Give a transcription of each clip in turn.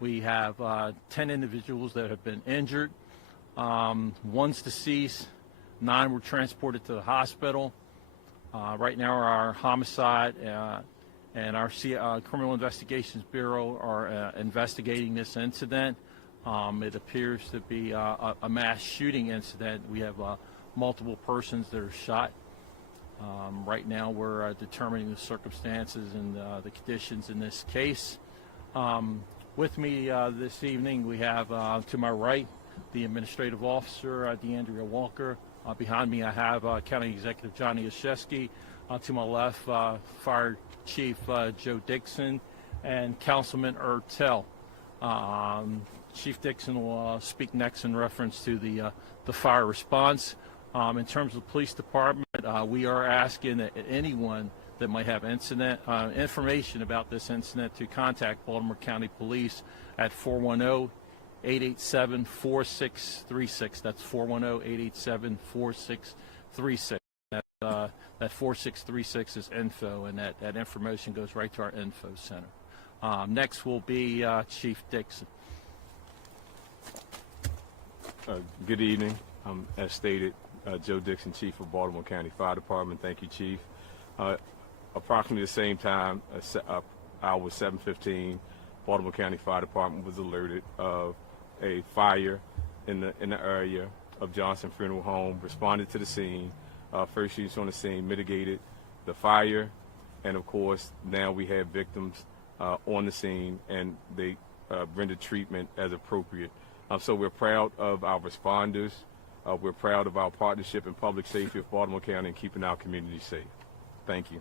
We have 10 individuals that have been injured. One's deceased, 9 were transported to the hospital. Right now our homicide and our Criminal Investigations Bureau are investigating this incident. It appears to be a mass shooting incident. We have multiple persons that are shot. Right now we're determining the circumstances and the conditions in this case. With me this evening we have to my right the Administrative Officer DeAndrea Walker. Behind me I have County Executive Johnny Oshesky. To my left Fire Chief Joe Dixon and Councilman Ertel. Chief Dixon will speak next in reference to the fire response. In terms of the police department, we are asking that anyone that might have information about this incident to contact Baltimore County Police at 410-887-4636. That's 410-887-4636. That 4636 is info, and that information goes right to our info center. Next will be Chief Dixon. Good evening. As stated, Joe Dixon, Chief of Baltimore County Fire Department. Thank you, Chief. Approximately the same time, hour 7:15, Baltimore County Fire Department was alerted of a fire in the area of Johnson Funeral Home. Responded to the scene. First units on the scene mitigated the fire, and of course now we have victims on the scene, and they rendered treatment as appropriate. So we're proud of our responders. We're proud of our partnership in public safety with Baltimore County and keeping our community safe. Thank you.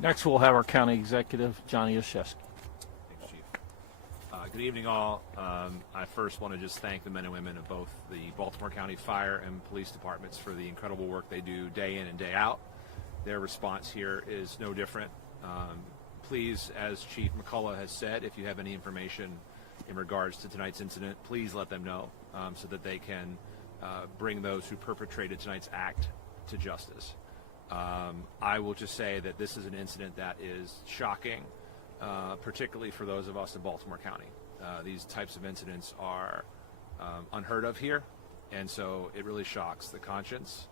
Next we'll have our County Executive Johnny Oshesky. Thanks, Chief. Good evening, all. I first want to just thank the men and women of both the Baltimore County Fire and Police Departments for the incredible work they do day in and day out. Their response here is no different. Please, as Chief McCullough has said, if you have any information in regards to tonight's incident, please let them know so that they can bring those who perpetrated tonight's act to justice. I will just say that this is an incident that is shocking, particularly for those of us in Baltimore County. These types of incidents are unheard of here, and so it really shocks the conscience.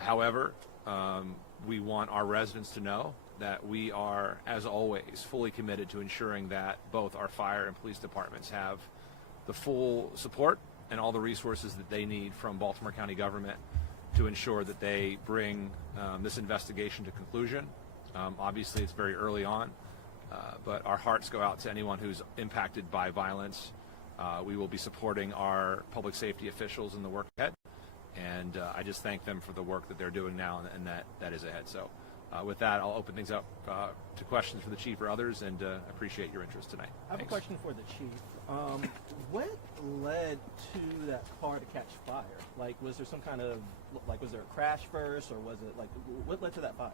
However, we want our residents to know that we are, as always, fully committed to ensuring that both our fire and police departments have the full support and all the resources that they need from Baltimore County government to ensure that they bring this investigation to conclusion. Obviously, it's very early on, but our hearts go out to anyone who's impacted by violence. We will be supporting our public safety officials in the work ahead, and I just thank them for the work that they're doing now and that is ahead. So with that, I'll open things up to questions for the Chief or others, and appreciate your interest tonight. I have a question for the Chief. What led to that car to catch fire? Like, was there some kind of, like, was there a crash first, or was it, like, what led to that fire?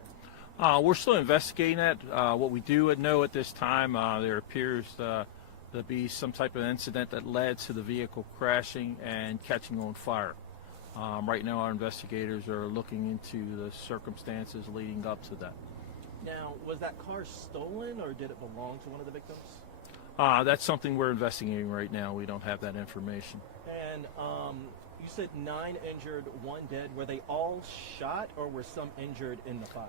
We're still investigating that. What we do know at this time, there appears to be some type of incident that led to the vehicle crashing and catching on fire. Right now our investigators are looking into the circumstances leading up to that. Now, was that car stolen, or did it belong to one of the victims? That's something we're investigating right now. We don't have that information. And you said 9 injured, 1 dead. Were they all shot, or were some injured in the fire?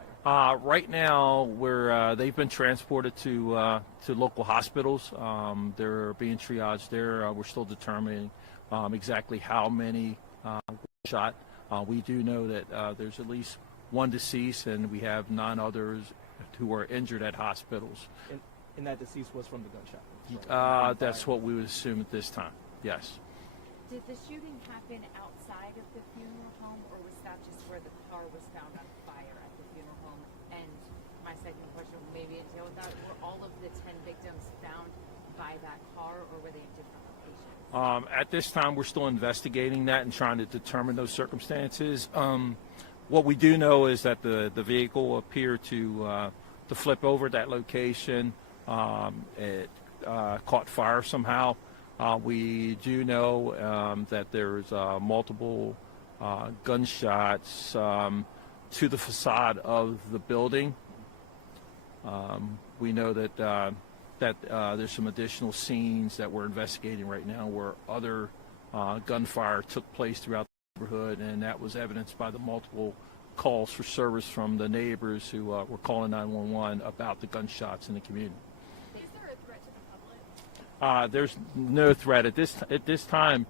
Right now, they've been transported to local hospitals. They're being triaged there. We're still determining exactly how many were shot. We do know that there's at least 1 deceased, and we have 9 others who are injured at hospitals. And that deceased was from the gunshot? That's what we would assume at this time, yes. Did the shooting happen outside of the funeral home, or was that just where the car was found on fire at the funeral home? And my second question maybe entail with that, were all of the 10 victims found by that car, or were they in different locations? At this time, we're still investigating that and trying to determine those circumstances. What we do know is that the vehicle appeared to flip over at that location. It caught fire somehow. We do know that there's multiple gunshots to the facade of the building. We know that there's some additional scenes that we're investigating right now where other gunfire took place throughout the neighborhood, and that was evidenced by the multiple calls for service from the neighbors who were calling 911 about the gunshots in the community. Is there a threat to the public? There's no threat at this time.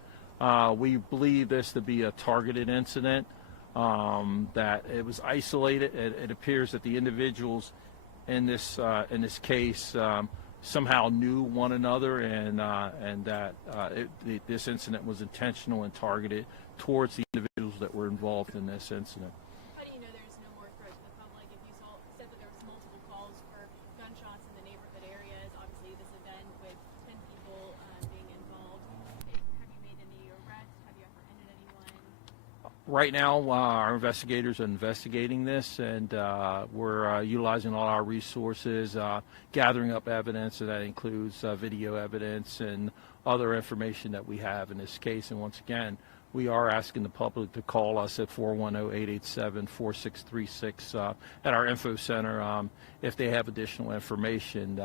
We believe this to be a targeted incident. That it was isolated. It appears that the individuals in this case somehow knew one another, and that this incident was intentional and targeted towards the individuals that were involved in this incident. How do you know there's no more threat to the public? If you said that there was multiple calls for gunshots in the neighborhood areas, obviously this event with 10 people being involved, have you made any arrests? Have you apprehended anyone? Right now, our investigators are investigating this, and we're utilizing all our resources, gathering up evidence, and that includes video evidence and other information that we have in this case. And once again, we are asking the public to call us at 410-887-4636 at our info center if they have additional information.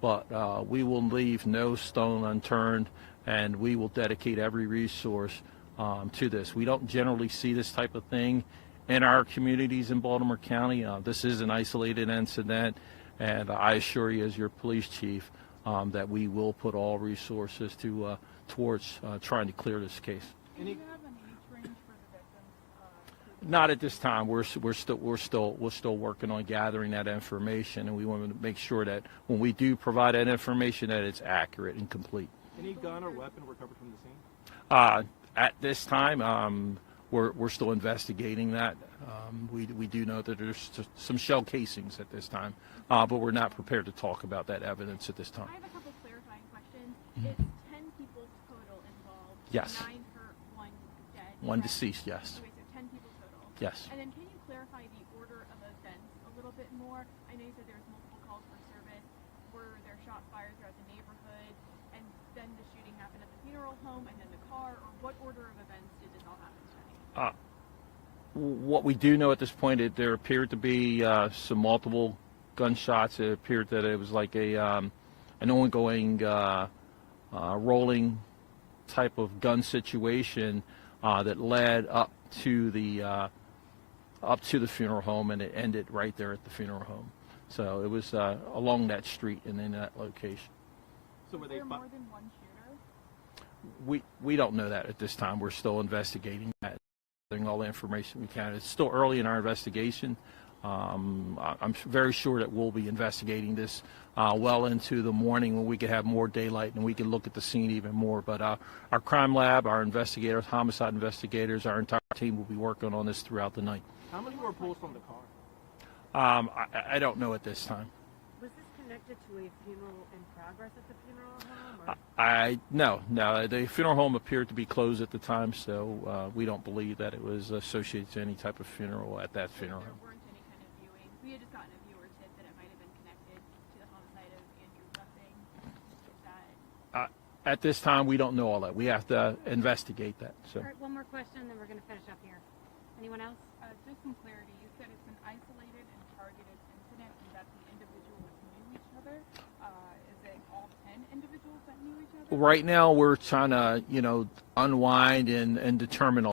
But we will leave no stone unturned, and we will dedicate every resource to this. We don't generally see this type of thing in our communities in Baltimore County. This is an isolated incident, and I assure you as your police chief that we will put all resources towards trying to clear this case. Do you have an age range for the victims? Not at this time. We're still working on gathering that information, and we want to make sure that when we do provide that information, that it's accurate and complete. Any gun or weapon recovered from the scene? At this time, we're still investigating that. We do know that there's some shell casings at this time, but we're not prepared to talk about that evidence at this time. I have a couple clarifying questions. It's 10 people total involved. Yes. 9 hurt, 1 dead. One deceased, yes. Okay, so 10 people total. Yes. And then can you clarify the order of events a little bit more? I know you said there was multiple calls for service. Were there shots fired throughout the neighborhood? And then the shooting happened at the funeral home and then the car? Or what order of events did this all happen tonight? What we do know at this point, there appeared to be some multiple gunshots. It appeared that it was like an ongoing rolling type of gun situation that led up to the funeral home, and it ended right there at the funeral home. So it was along that street and in that location. So were Was they there more than one shooter? We don't know that at this time. We're still investigating that, getting all the information we can. It's still early in our investigation. I'm very sure that we'll be investigating this well into the morning when we can have more daylight and we can look at the scene even more. But our crime lab, our investigators, homicide investigators, our entire team will be working on this throughout the night. How many were pulled from the car? I don't know at this time. Was this connected to a funeral in progress at the funeral home? Or? No. The funeral home appeared to be closed at the time, so we don't believe that it was associated to any type of funeral at that funeral There home. weren't any kind of viewings. We had just gotten a viewer tip that it might have been connected to the homicide of Andrew Blessing. Is that... At this time, we don't know all that. We have to investigate that. So. All right, one more question, then we're going to finish up here. Anyone else? Just some clarity. You said it's an isolated and targeted incident and that the individuals knew each other. Is it all 10 individuals that knew each other? Right now, we're trying to, unwind and determine all.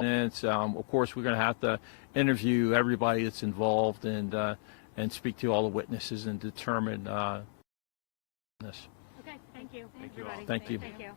And of course, we're going to have to interview everybody that's involved and speak to all the witnesses and determine this. Okay, thank you. Thank you all. Thank you. Thank you.